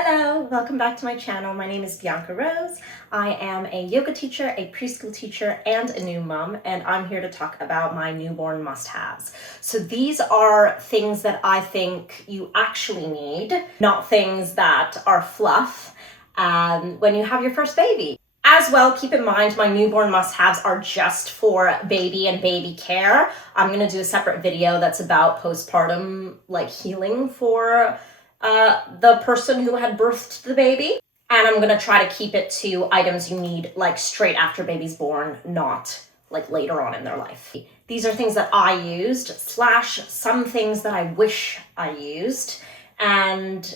Hello, welcome back to my channel. My name is Bianca Rose. I am a yoga teacher, a preschool teacher, and a new mom, and I'm here to talk about my newborn must-haves. So these are things that I think you actually need, not things that are fluff when you have your first baby. As well, keep in mind my newborn must-haves are just for baby and baby care. I'm going to do a separate video that's about postpartum healing for the person who had birthed the baby. And I'm going to try to keep it to items you need straight after baby's born, not later on in their life. These are things that I used, slash some things that I wish I used. And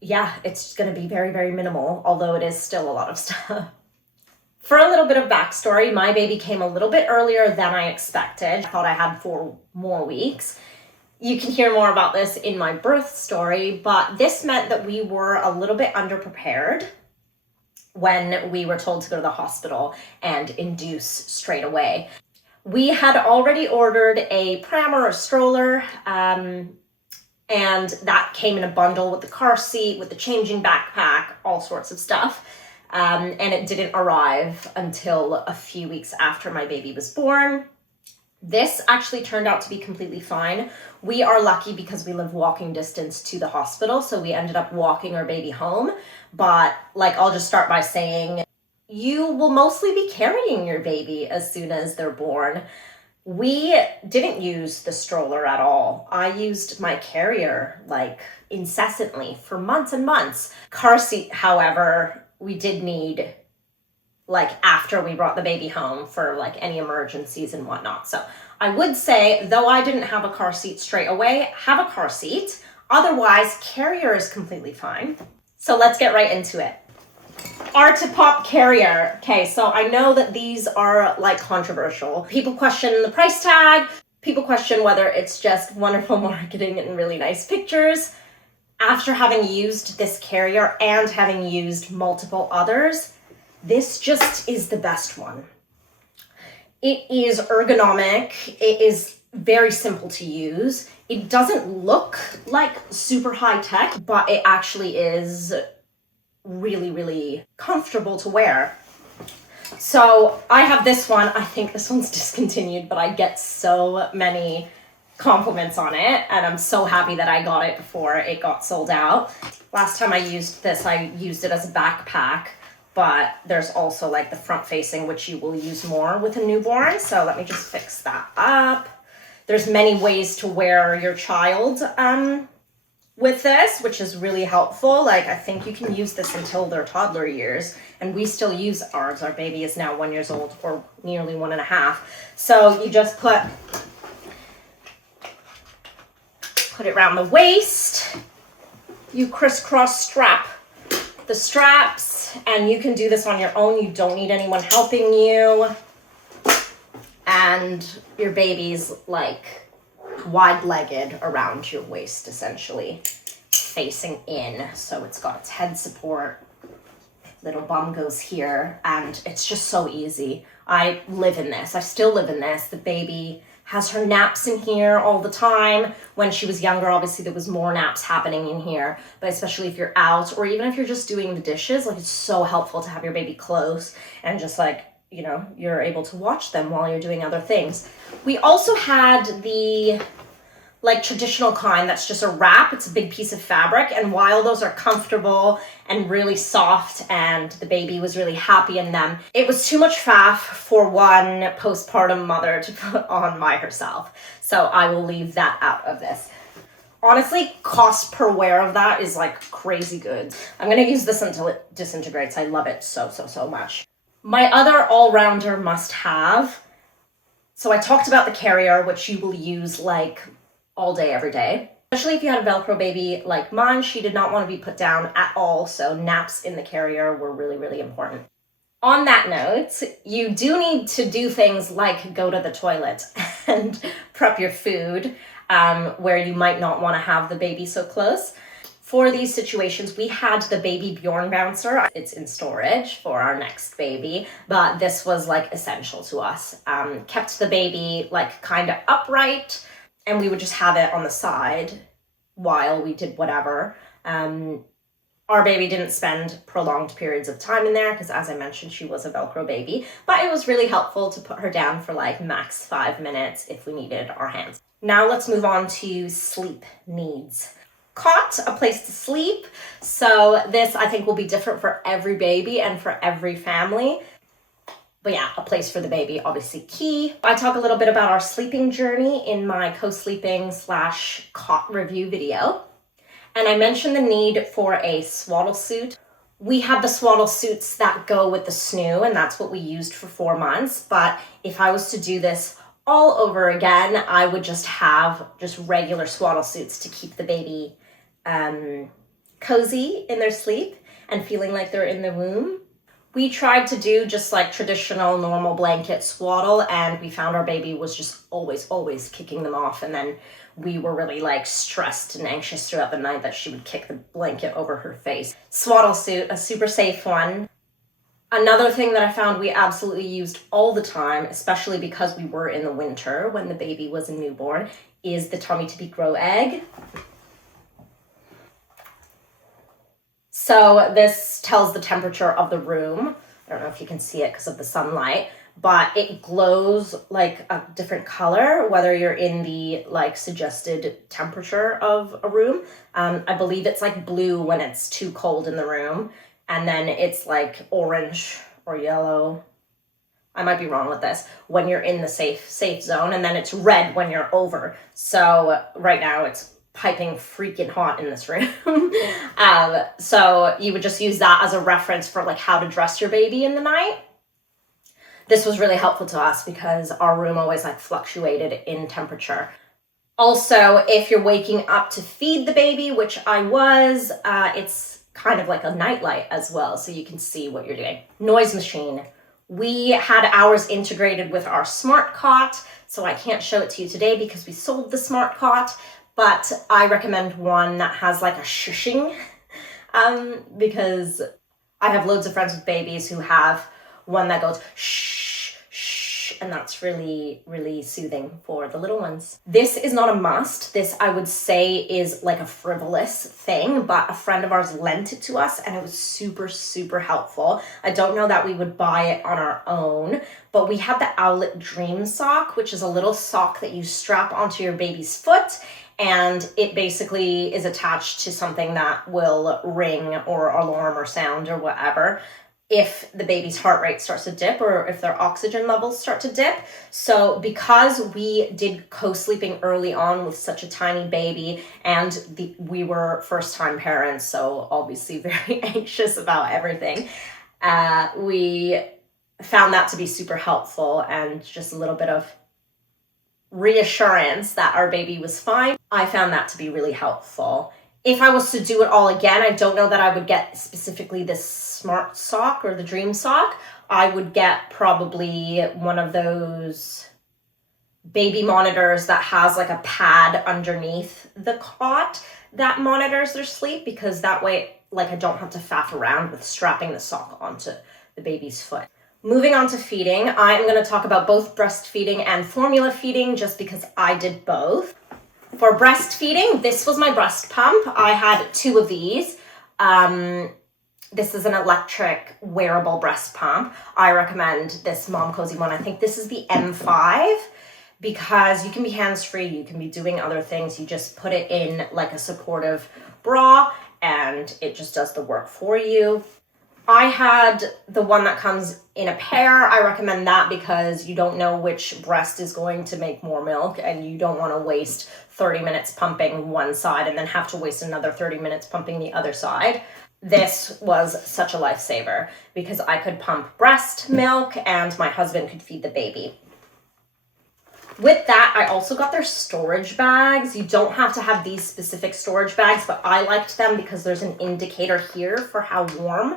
yeah, it's going to be very, very minimal, although it is still a lot of stuff. For a little bit of backstory, my baby came a little bit earlier than I expected. I thought I had 4 more weeks. You can hear more about this in my birth story, but this meant that we were a little bit underprepared when we were told to go to the hospital and induce straight away. We had already ordered a pram or a stroller, and that came in a bundle with the car seat, with the changing backpack, all sorts of stuff. And it didn't arrive until a few weeks after my baby was born. This actually turned out to be completely fine. We are lucky because we live walking distance to the hospital, so we ended up walking our baby home. But I'll just start by saying, you will mostly be carrying your baby as soon as they're born. We didn't use the stroller at all. I used my carrier incessantly for months and months. Car seat, however, we did need after we brought the baby home for any emergencies and whatnot. So I would say, though I didn't have a car seat straight away, have a car seat. Otherwise, carrier is completely fine. So let's get right into it. Artipoppe Carrier. Okay, so I know that these are controversial. People question the price tag. People question whether it's just wonderful marketing and really nice pictures. After having used this carrier and having used multiple others, this just is the best one. It is ergonomic. It is very simple to use. It doesn't look super high tech, but it actually is really, really comfortable to wear. So I have this one. I think this one's discontinued, but I get so many compliments on it, and I'm so happy that I got it before it got sold out. Last time I used this, I used it as a backpack. But there's also the front facing, which you will use more with a newborn. So let me just fix that up. There's many ways to wear your child with this, which is really helpful. I think you can use this until their toddler years, and we still use ours. Our baby is now 1 year old, or nearly 1.5. So you just put it around the waist. You crisscross strap the straps, and you can do this on your own. You don't need anyone helping you. And your baby's wide-legged around your waist, essentially, facing in. So it's got its head support. Little bum goes here, and it's just so easy. I live in this. I still live in this. The baby has her naps in here all the time. When she was younger, obviously there was more naps happening in here, but especially if you're out or even if you're just doing the dishes, it's so helpful to have your baby close and just you're able to watch them while you're doing other things. We also had the traditional kind that's just a wrap. It's a big piece of fabric, and while those are comfortable and really soft and the baby was really happy in them, it was too much faff for one postpartum mother to put on by herself. So I will leave that out of this. Honestly, cost per wear of that is crazy good. I'm gonna use this until it disintegrates. I love it so, so, so much. My other all-rounder must-have. So I talked about the carrier, which you will use all day, every day. Especially if you had a Velcro baby like mine, she did not want to be put down at all, so naps in the carrier were really, really important. On that note, you do need to do things like go to the toilet and prep your food where you might not want to have the baby so close. For these situations, we had the BabyBjorn bouncer. It's in storage for our next baby, but this was essential to us. Kept the baby kind of upright, and we would just have it on the side while we did whatever. Our baby didn't spend prolonged periods of time in there because, as I mentioned, she was a Velcro baby, but it was really helpful to put her down for like max 5 minutes if we needed our hands. Now let's move on to sleep needs. Cot, a place to sleep. So this I think will be different for every baby and for every family. But yeah, a place for the baby, obviously key. I talk a little bit about our sleeping journey in my co-sleeping / cot review video. And I mentioned the need for a swaddle suit. We have the swaddle suits that go with the snoo, and that's what we used for 4 months. But if I was to do this all over again, I would just have just regular swaddle suits to keep the baby cozy in their sleep and feeling like they're in the womb. We tried to do just like traditional normal blanket swaddle, and we found our baby was just always kicking them off, and then we were really like stressed and anxious throughout the night that she would kick the blanket over her face. Swaddle suit, a super safe one. Another thing that I found we absolutely used all the time, especially because we were in the winter when the baby was a newborn, is the Tummy to Be Grow Egg. So this tells the temperature of the room. I don't know if you can see it because of the sunlight, but it glows like a different color, whether you're in the like suggested temperature of a room. I believe it's like blue when it's too cold in the room, and then it's like orange or yellow. I might be wrong with this, when you're in the safe zone, and then it's red when you're over. So right now it's piping freaking hot in this room. So you would just use that as a reference for like how to dress your baby in the night. This was really helpful to us because our room always like fluctuated in temperature. Also, if you're waking up to feed the baby, which I was, it's kind of like a nightlight as well, so you can see what you're doing. Noise machine. We had ours integrated with our smart cot, so I can't show it to you today because we sold the smart cot, but I recommend one that has like a shushing, because I have loads of friends with babies who have one that goes shh, shh, and that's really, really soothing for the little ones. This is not a must. This, I would say, is like a frivolous thing, but a friend of ours lent it to us and it was super, super helpful. I don't know that we would buy it on our own, but we have the Owlet Dream Sock, which is a little sock that you strap onto your baby's foot, and it basically is attached to something that will ring or alarm or sound or whatever if the baby's heart rate starts to dip or if their oxygen levels start to dip. So because we did co-sleeping early on with such a tiny baby, and we were first-time parents, so obviously very anxious about everything, we found that to be super helpful and just a little bit of reassurance that our baby was fine. I found that to be really helpful. If I was to do it all again, I don't know that I would get specifically this smart sock or the dream sock. I would get probably one of those baby monitors that has like a pad underneath the cot that monitors their sleep, because that way like I don't have to faff around with strapping the sock onto the baby's foot. Moving on to feeding, I'm going to talk about both breastfeeding and formula feeding just because I did both. For breastfeeding, this was my breast pump. I had 2 of these. This is an electric wearable breast pump. I recommend this Mom Cozy one. I think this is the M5 because you can be hands-free, you can be doing other things. You just put it in like a supportive bra and it just does the work for you. I had the one that comes in a pair. I recommend that because you don't know which breast is going to make more milk and you don't want to waste 30 minutes pumping one side and then have to waste another 30 minutes pumping the other side. This was such a lifesaver because I could pump breast milk and my husband could feed the baby. With that, I also got their storage bags. You don't have to have these specific storage bags, but I liked them because there's an indicator here for how warm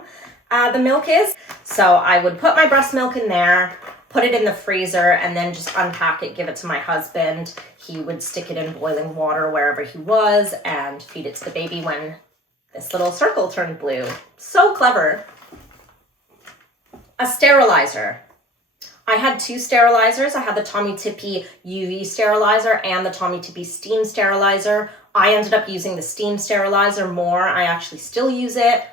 the milk is. So I would put my breast milk in there, put it in the freezer, and then just unpack it, give it to my husband. He would stick it in boiling water wherever he was and feed it to the baby when this little circle turned blue. So clever. A sterilizer. I had 2 sterilizers. I had the Tommee Tippee UV sterilizer and the Tommee Tippee steam sterilizer. I ended up using the steam sterilizer more. I actually still use it.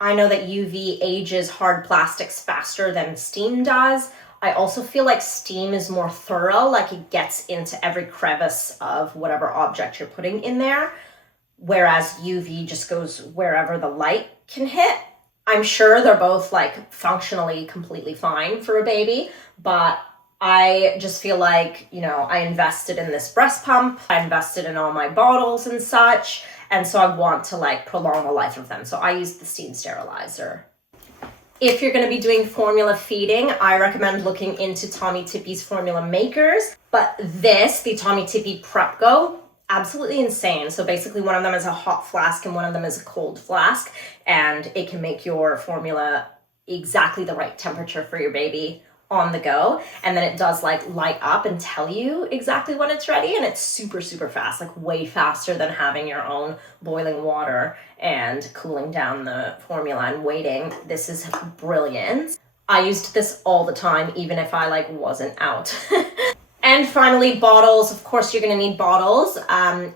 I know that UV ages hard plastics faster than steam does. I also feel like steam is more thorough, like it gets into every crevice of whatever object you're putting in there, whereas UV just goes wherever the light can hit. I'm sure they're both like functionally completely fine for a baby, but I just feel like, you know, I invested in this breast pump, I invested in all my bottles and such, and so I want to like prolong the life of them. So I use the steam sterilizer. If you're going to be doing formula feeding, I recommend looking into Tommee Tippie's formula makers. But this, the Tommee Tippie Prep Go, absolutely insane. So basically one of them is a hot flask and one of them is a cold flask. And it can make your formula exactly the right temperature for your baby on the go. And then it does like light up and tell you exactly when it's ready. And it's super, super fast, like way faster than having your own boiling water and cooling down the formula and waiting. This is brilliant. I used this all the time, even if I like wasn't out. And finally, bottles. Of course, you're gonna need bottles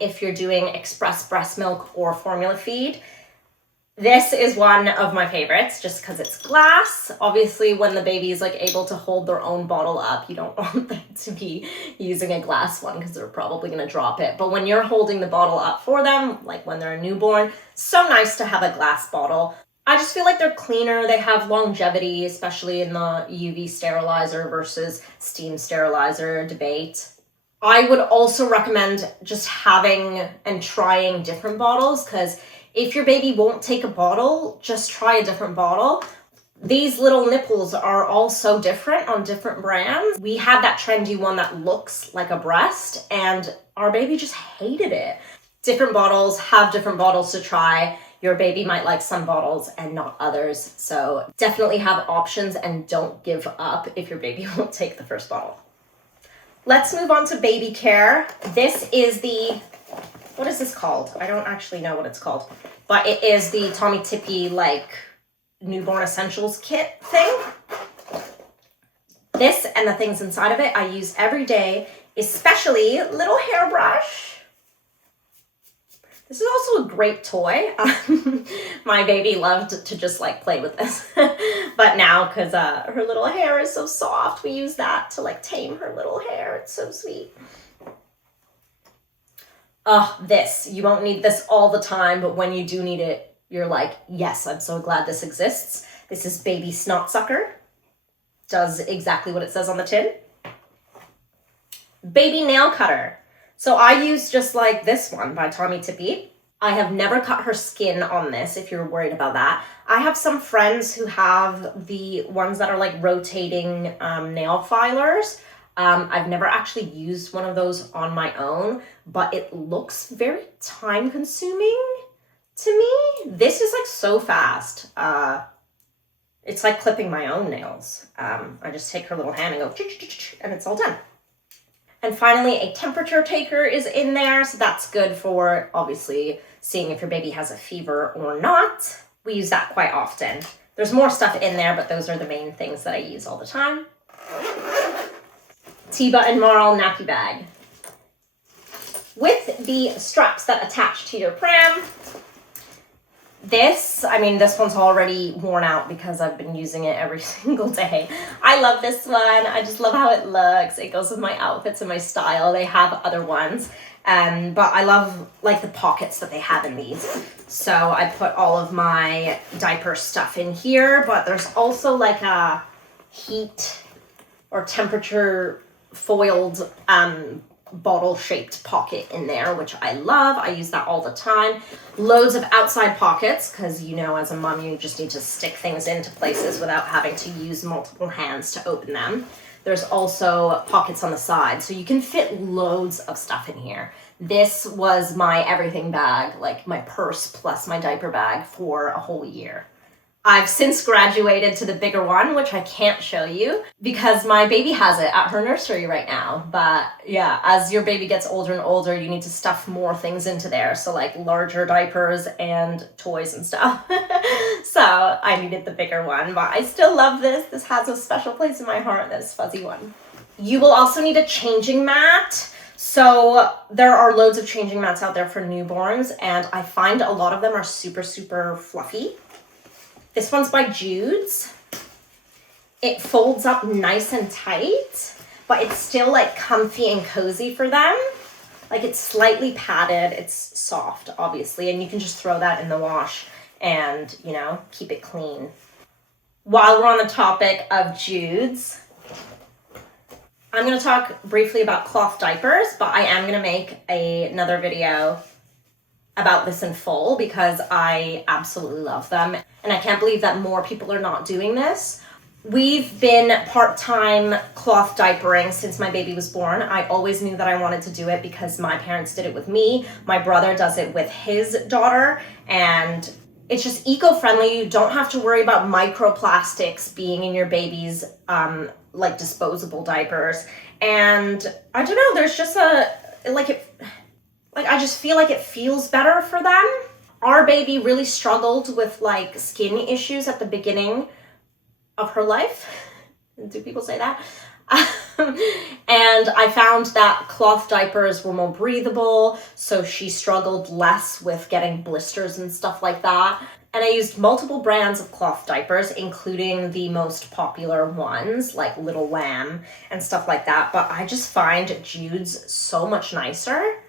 if you're doing express breast milk or formula feed. This is one of my favorites just because it's glass. Obviously, when the baby is like able to hold their own bottle up, you don't want them to be using a glass one because they're probably going to drop it. But when you're holding the bottle up for them, like when they're a newborn, so nice to have a glass bottle. I just feel like they're cleaner. They have longevity, especially in the UV sterilizer versus steam sterilizer debate. I would also recommend just having and trying different bottles because if your baby won't take a bottle, just try a different bottle. These little nipples are all so different on different brands. We had that trendy one that looks like a breast and our baby just hated it. Different bottles, have different bottles to try. Your baby might like some bottles and not others. So definitely have options and don't give up if your baby won't take the first bottle. Let's move on to baby care. This is the, what is this called? I don't actually know what it's called, but it is the Tommee Tippie like newborn essentials kit thing. This and the things inside of it I use every day, especially little hairbrush. This is also a great toy. My baby loved to just like play with this, but now because her little hair is so soft, we use that to like tame her little hair. It's so sweet. This, you won't need this all the time, but when you do need it, you're like, yes, I'm so glad this exists. This is Baby Snot Sucker. Does exactly what it says on the tin. Baby Nail Cutter. So I use just like this one by Tommee Tippie. I have never cut her skin on this, if you're worried about that. I have some friends who have the ones that are like rotating nail filers. I've never actually used one of those on my own, but it looks very time consuming to me. This is like so fast. It's like clipping my own nails. I just take her little hand and go, and it's all done. And finally, a temperature taker is in there. So that's good for obviously seeing if your baby has a fever or not. We use that quite often. There's more stuff in there, but those are the main things that I use all the time. Tiba and Marl nappy bag. With the straps that attach to your pram. This one's already worn out because I've been using it every single day. I love this one. I just love how it looks. It goes with my outfits and my style. They have other ones, but I love like the pockets that they have in these. So I put all of my diaper stuff in here, but there's also like a heat or temperature foiled bottle-shaped pocket in there, which I love. I use that all the time. Loads of outside pockets, because you know, as a mom, you just need to stick things into places without having to use multiple hands to open them. There's also pockets on the side, so you can fit loads of stuff in here. This was my everything bag, like my purse plus my diaper bag for a whole year. I've since graduated to the bigger one, which I can't show you because my baby has it at her nursery right now. But yeah, as your baby gets older and older, you need to stuff more things into there. So like larger diapers and toys and stuff. So I needed the bigger one, but I still love this. This has a special place in my heart, this fuzzy one. You will also need a changing mat. So there are loads of changing mats out there for newborns, and I find a lot of them are super, super fluffy. This one's by Judes. It folds up nice and tight, but it's still like comfy and cozy for them. Like it's slightly padded, it's soft, obviously, and you can just throw that in the wash and, you know, keep it clean. While we're on the topic of Judes, I'm going to talk briefly about cloth diapers, but I am going to make another video about this in full because I absolutely love them. And I can't believe that more people are not doing this. We've been part-time cloth diapering since my baby was born. I always knew that I wanted to do it because my parents did it with me. My brother does it with his daughter, and it's just eco-friendly. You don't have to worry about microplastics being in your baby's like disposable diapers. And I don't know, there's just I just feel like it feels better for them. Our baby really struggled with like skin issues at the beginning of her life. Do people say that? And I found that cloth diapers were more breathable, so she struggled less with getting blisters and stuff like that. And I used multiple brands of cloth diapers, including the most popular ones, like Little Lamb and stuff like that. But I just find Jude's so much nicer.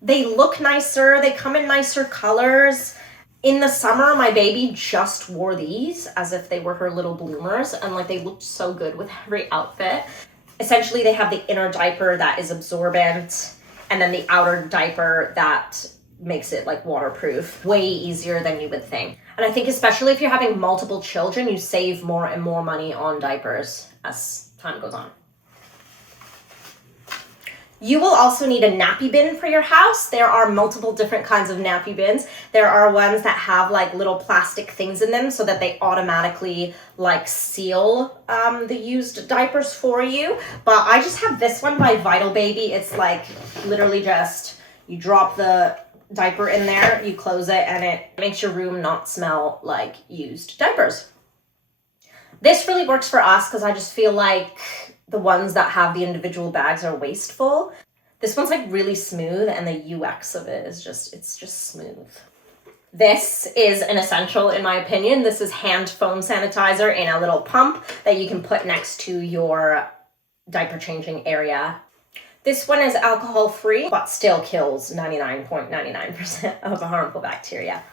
They look nicer, they come in nicer colors. In the summer, my baby just wore these as if they were her little bloomers, and like they looked so good with every outfit. Essentially, they have the inner diaper that is absorbent, and then the outer diaper that makes it like waterproof. Way easier than you would think. And I think especially if you're having multiple children, you save more and more money on diapers as time goes on. You will also need a nappy bin for your house. There are multiple different kinds of nappy bins. There are ones that have like little plastic things in them so that they automatically like seal the used diapers for you. But I just have this one by Vitalbaby. It's like literally just, you drop the diaper in there, you close it, and it makes your room not smell like used diapers. This really works for us because I just feel like the ones that have the individual bags are wasteful. This one's like really smooth, and the UX of it is it's just smooth. This is an essential in my opinion. This is hand foam sanitizer in a little pump that you can put next to your diaper changing area. This one is alcohol free, but still kills 99.99% of the harmful bacteria.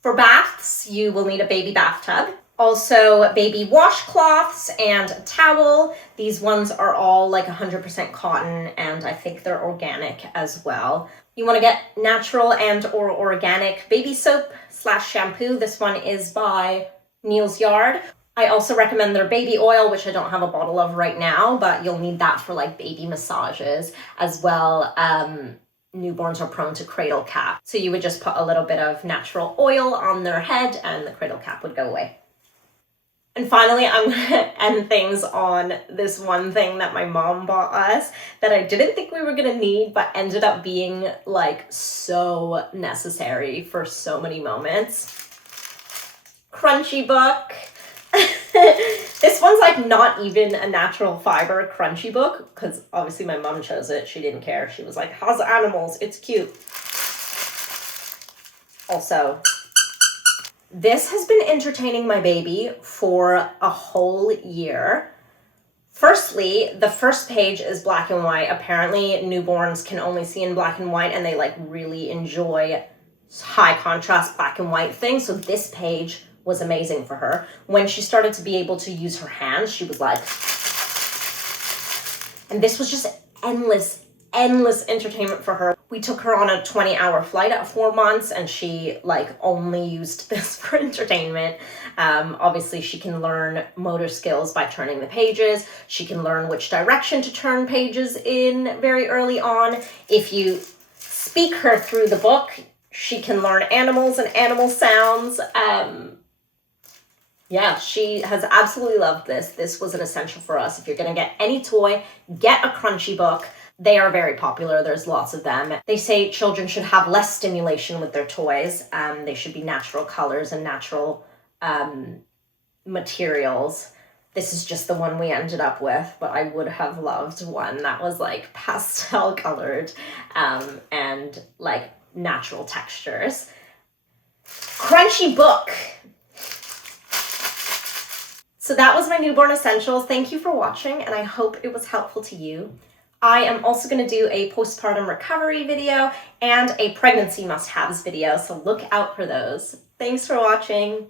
For baths, you will need a baby bathtub. Also, baby washcloths and a towel. These ones are all like 100% cotton, and I think they're organic as well. You want to get natural and or organic baby soap / shampoo. This one is by Neal's Yard. I also recommend their baby oil, which I don't have a bottle of right now, but you'll need that for like baby massages as well. Newborns are prone to cradle cap. So you would just put a little bit of natural oil on their head and the cradle cap would go away. And finally, I'm going to end things on this one thing that my mom bought us that I didn't think we were going to need, but ended up being like so necessary for so many moments. Crunchy book. This one's like not even a natural fiber crunchy book because obviously my mom chose it. She didn't care. She was like, how's animals? It's cute. Also, this has been entertaining my baby for a whole year. Firstly, the first page is black and white. Apparently, newborns can only see in black and white, and they like really enjoy high contrast black and white things. So this page was amazing for her. When she started to be able to use her hands, she was like, and this was just endless entertainment for her. We took her on a 20-hour flight at 4 months, and she like only used this for entertainment. Obviously, she can learn motor skills by turning the pages. She can learn which direction to turn pages in very early on. If you speak her through the book, she can learn animals and animal sounds. Yeah, she has absolutely loved this. This was an essential for us. If you're going to get any toy, get a crunchy book. They are very popular. There's lots of them. They say children should have less stimulation with their toys. They should be natural colors and natural materials. This is just the one we ended up with, but I would have loved one that was like pastel colored and like natural textures. Crunchy book. So that was my newborn essentials. Thank you for watching, and I hope it was helpful to you. I am also going to do a postpartum recovery video and a pregnancy must-haves video, so look out for those. Thanks for watching.